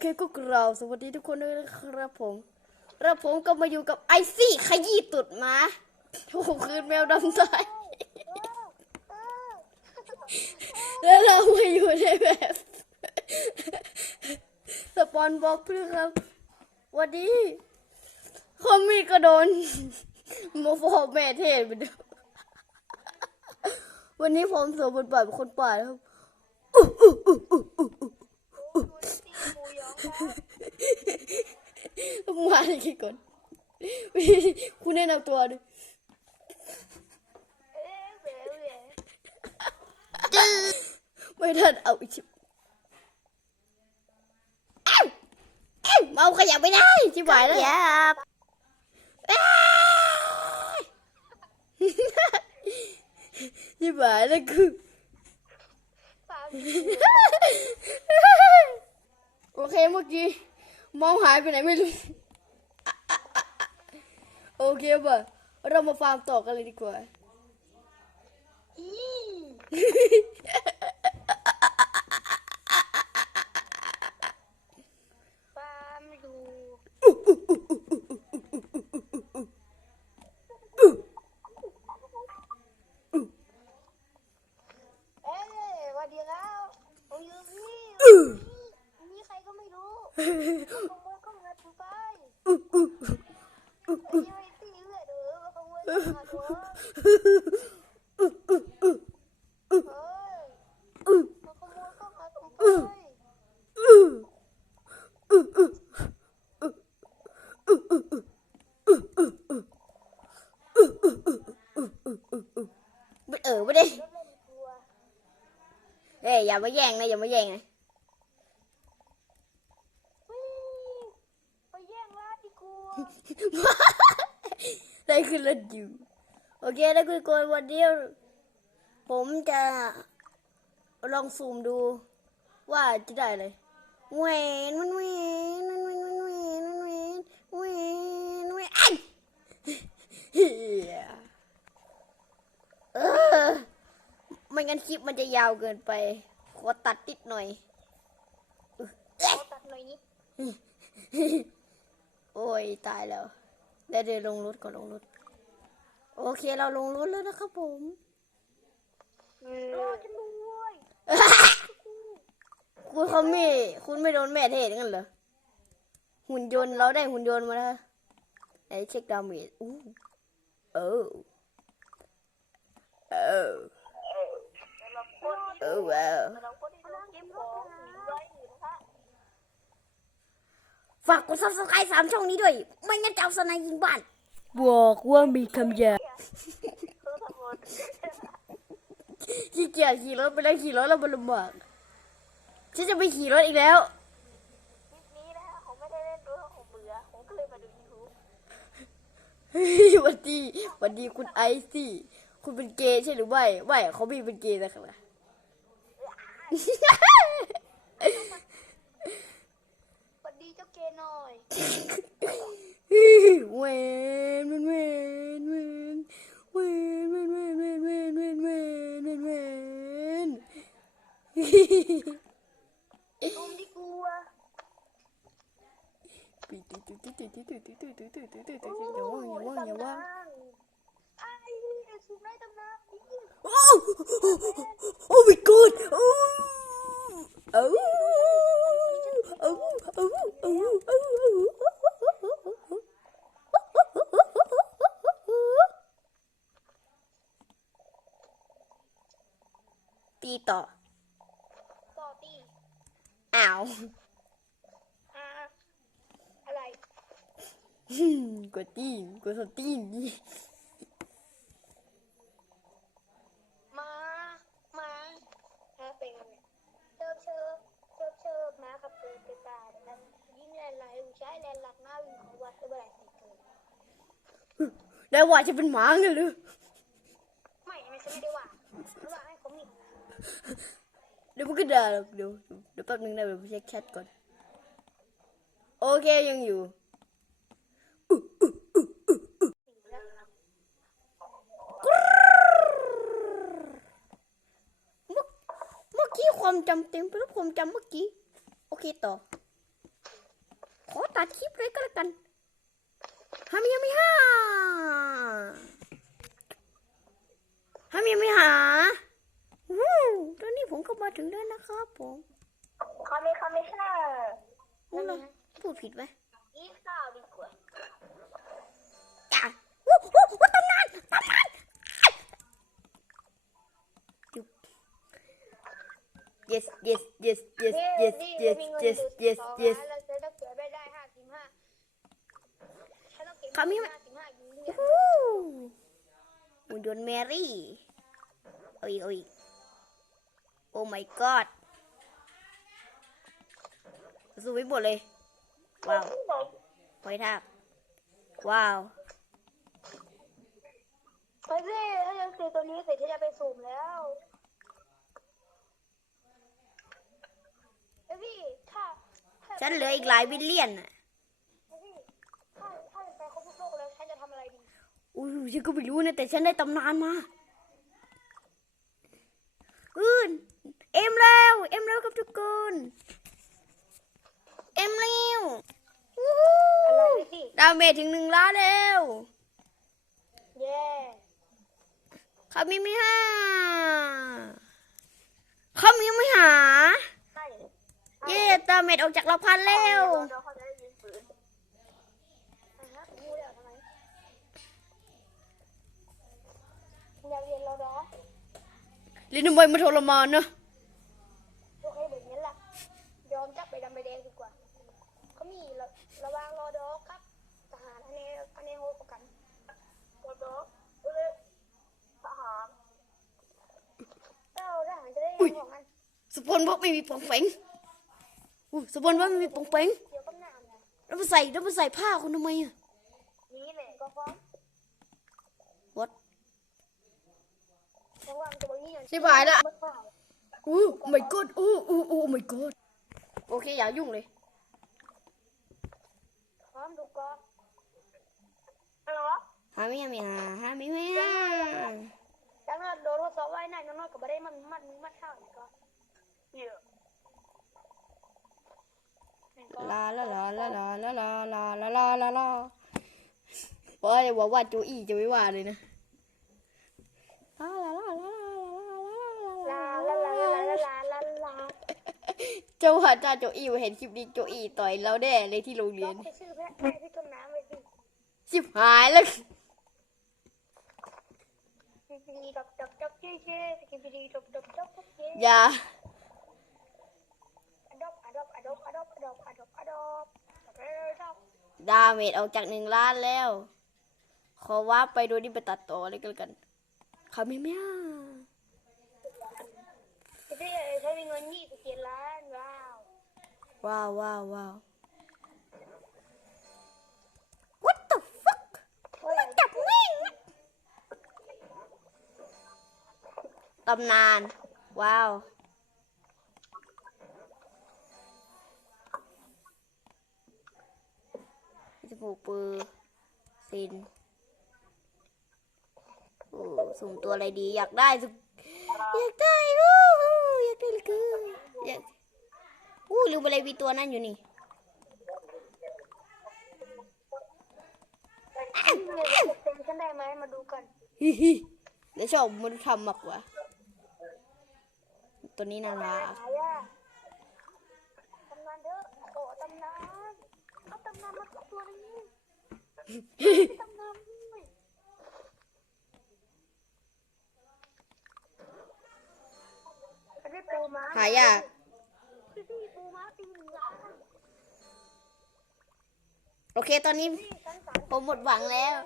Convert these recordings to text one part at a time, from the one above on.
เคก็กราบสวัสดีทุกคนด้วยนะครับผมแล้วผมก็มาอยู่กับไอซี่ขยี้ตุดมาผมคือแมวดำตายแล้วเรามาอยู่ในแบบสปอนบ็อกเพื่อครับวันนี้เขามีกระโดนมาฟอแม่เทศไปดูวันนี้ผมสวมบทบาทเป็นคนป่านะครับ มาเลยกี่คนคุณแนะนำตัวดิไม่ทันเอาอีกชิบเอ้าเอ้าเมาขยับไม่ได้ชิบหายแล้วครับชิบหายแล้วคือ โอเคเมื่อกี้มองหายไปไหนไม่รู้ โอเคป่ะเรามาฟาร์มต่อกันเลยดีกว่า ฟาร์มอยู่เอ้ยวันเดียวแล้วผมอยู่นี่นี่ใครก็ไม่รู้ขโมยเข้ามาถูไปไอ้ยังไอ้ตีเลือดเออมาขโมยเข้ามาถูเฮ้ยมาขโมยเข้ามาถูไป เออไม่ได้ แล้วเล่นกลัว เอ้ยอย่ามาแย่งนะอย่ามาแย่งนะเฮ้ยไปแย่งร้านดีกว่าได้ขึ้นรถอยู่ โอเคแล้วคือคนวันเดียวผมจะลองซูมดูว่าจะได้เลยเวนมันเวนมันเวนมันเวนมันเวนเวนเวนไอ้ยเหี้ยเออไม่งั้นคลิปมันจะยาวเกินไป ขอตัดนิดหน่อยเอาตัดหน่อยนิดโอ้ยตายแล้วเดี๋ยวเดี๋ยวลงรถก่อนลงรถ โอเคเราลงรถแล้วนะครับผมรอฉันด้วยคุณเขาไม่คุณไม่โดนแม่เทศงั้นเหรอ หุ่นยนต์เราได้หุ่นยนต์มาแล้วไหนเช็คดาเมจอู้เออเออเราคน เออว้าวเราคนที่โดนเก็บของหนีด้วยอยู่นะคะฝากกดซับสไครต์สามช่องนี้ด้วย ไม่งั้นจะเอาสนายยิงบ้าน บอกว่ามีคำหยาบเออทั้งหมดขี้เกียจขี่รถไปแล้วขี่รถแล้วมันลำบากฉันจะไปขี่รถอีกแล้วคลิปนี้นะคะผมไม่ได้เล่นด้วยผมเบื่อผมก็เลยมาดูยูทูบเฮ้ยหวันดีหวันดีคุณไอซี่ คุณเป็นเกย์ใช่หรือไม่ ไม่เขาไม่เป็นเกย์นะครับ สวัสดีเจ้าเกย์หน่อยเวนเวนเวนเวนเวนเวนเวนเวนเวนเวนเวนเวนเวนลุมดีกลัวอย่าว่างอย่าว่างอย่าว่างไอ้สุดในตำนานนี่โอ้โอ้ my god โอ้โอ้โอ้โอ้โอ้โอ้โอ้ตีต่อต่อตีอ้าวอ่าอะไร Oh my god! Ti tỏ Ảo Của tim, của sổ tim ไหร่สิเกิดแล้วว่าจะเป็นหมาไงหรือไม่ไม่ใช่ไม่ได้ว่าไม่ว่าให้ผมนี่เดี๋ยวมันก็ด่าหรอกเดี๋ยวเดี๋ยวแป๊บนึงนะเดี๋ยวไปเช็คแชทก่อน โอเคยังอยู่เมื่อเมื่อกี้ความจำเต็มไปแล้วความจำเมื่อกี้ โอเคต่อตัดคลิปเลยก็แล้วกัน ฮามิฮามิฮ่าฮามิฮามิฮ่าวู้ตอนนี้ผมก็มาถึงแล้วนะครับผมคอมมิคอมมิชเนอร์อู้เราพูดผิดไหมอีฟข้าวดีกว่าจ้าวู้วู้วู้ตำนานตำนานจุ๊บ yes yes yes yes นี่ yes นี่ yes มีเงิน yes อยู่ yes สอง yes ล้านแล้วจะต้องเก็บได้ได้ห้าสิบห้าฉันต้อง เขามีหุ่นยนต์แมรี่โอ้ยโอ้ยโอ้ my god สู้ไม่หมดเลย ว้าวหอยทากว้าวไปสิถ้ายังตีตัวนี้เสร็จที่จะไปสุ่มแล้วเอ้ยพี่ถ้าฉันเหลืออีกหลายบิลเลียนอะ เอ้ยพี่ถ้าถ้าไปครบทุกโลกแล้วฉันจะทำอะไรดี อุ้ยฉันก็ไม่รู้นะแต่ฉันได้ตำนานมาอืนเอ็มแล้ว เอ็มแล้วกับทุกคนเอ็มแล้ววู้อะไรฮู้พี่ดาเมจถึงหนึ่งล้านแล้วเย่คามิไม่หาคามิไม่หาใช่เย่ดาเมจออกจากหลักพันแล้ว ลินทำไมมาทรมานเนอะโอเคแบบนี้ล่ะยอมจับไปดำไปแดงดีกว่า เขามีระระหวังรอดอครับทหารอันนี้อันนี้โหดกว่ากันรอดอเอ้ยทหารเอ้าทหารจะได้ยังของมันสปอนบอกไม่มีปองแปงอู้สปอนว่าไม่มีปองแปงเดี๋ยวก็หนามนะแล้วมาใส่แล้วมาใส่ผ้าคุณทำไมอะ นี่แหละก็ฟ้อง What ระวังตัวนี้อย่าง ชิบหายละไม่เข้าอู้ my god อู้อู้อู้ my god โอเค อย่ายุ่งเลยพร้อมดูก่อนอะไรวะหาไม่หาไม่หาหาไม่ไม่หาจังนั้นโดนทดสอบไว้ไหนน้อยๆก็ไม่ได้มันมันมันเท่าไหร่ก็เยอะลาลาลาลาลาลาลาลาลาลาลาลาบอกอย่าบอกว่าโจอี้จะไม่ว่าเลยนะลาลา เจ้าว่าจ้าโจอี้เห็นคลิปนี้โจอี้ต่อยเราแน่เลยที่โรงเรียนชิบหายแล้ว จริงๆดับดับดับเชื่เชื่ลิปดีดัดับดับดับเชื่อย่าดอเร็ดาเมจออกจากหนึ่งล้านแล้ว ขอว่าไปดูที่ไปตัดต่อเลยก็แกันเขาไม่แม่ เชื่อใช้เงินยี่สิบเจ็ดล้าน ว้าวว้าวว้าว What the fuck เท่าไหร่จับวิ่งตำนาน ว้าวจมูกปือซินโอ้สุ่มตัวอะไรดี อยากได้ อยากได้โอ้อยากได้เลยคืออยาก อู้ลืมอะไรมีตัวนั่นอยู่นี่เต็มฉันได้ไหมมาดูกันฮิฮิแล้วชอบมันทำมากกว่า ตัวนี้น่ารักหายากตำนานเด้อขอตำนานเอาตำนานมาสักตัวหนึงตำนานด้วยอันนี้ปูม้าหายาก โอเคตอนนี้พี่ชั้นสามผมหมดหวังแล้ว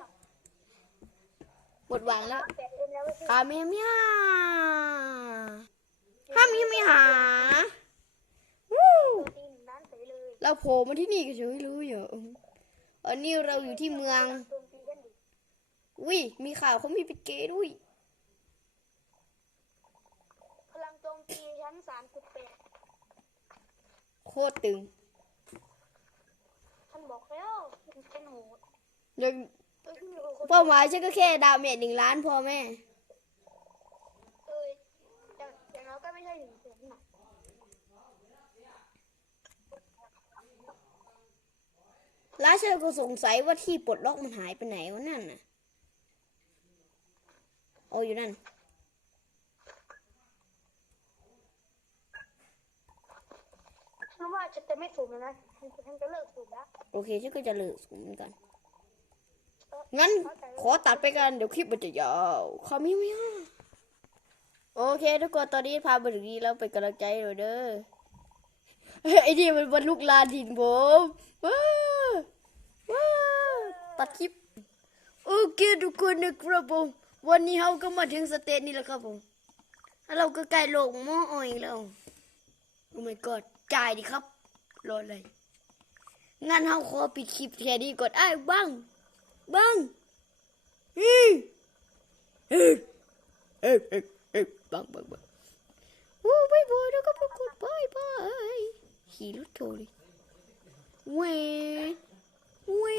หมดหวังแล้วแปดเอ็มแล้วพี่กาเมียมิฮาห้ามยังไม่หาวู้ตีหนึ่งล้านเสยเลยเราโผล่มาที่นี่ก็เฉยเลยเหรออันนี้เราอยู่ที่เมืองโจมตีกันดิอุ้ยมีข่าวเขามีเป็นเกย์ด้วยพลังโจมตีชั้นสามจุดแปดโคตรตึงท่าน บอกแล้วมันเป็นโหดยังเอ้ยพี่มีคนเป้าหมายฉันก็แค่ดาเมจหนึ่งล้านพอแม่เอ้ยอย่างอย่างเราก็ไม่ใช่หนึ่งแสนหนักราชาก็สงสัยว่าที่ปลดล็อกมันหายไปไหนวะนั่นน่ะเอาอยู่นั่นฉันว่าฉันจะไม่สูบแล้วนะ ฉันฉันจะเลิกสูบแล้วโอเคฉันก็จะเลิกสูงเหมือนกัน งั้นขอตัดไปกันเดี๋ยวคลิปมันจะยาวขอมิวมิวโอเคทุกคนตอนนี้พามาถึงนี้แล้วเป็นกำลังใจหน่อยเด้อเฮ้ยไอ้นี่มันบรรลุกลานดินผมว้าวว้าวตัดคลิปโอเคทุกคนนะครับผมวันนี้เราก็มาถึงสเตจนี้แล้วครับผมแล้วเราก็ใกล้โลกหม้ออ้อยแล้วโอ้ my god จ่ายดิครับรออะไร งั้นเฮาขอปิดคลิปแค่นี้ก่อนไอ้บังบังอืเอ๊ะเอ๊เอ๊ะบังบังบังโอ้บายบายแล้วก็พวกดบายบายขี่รถโทริเว้เว้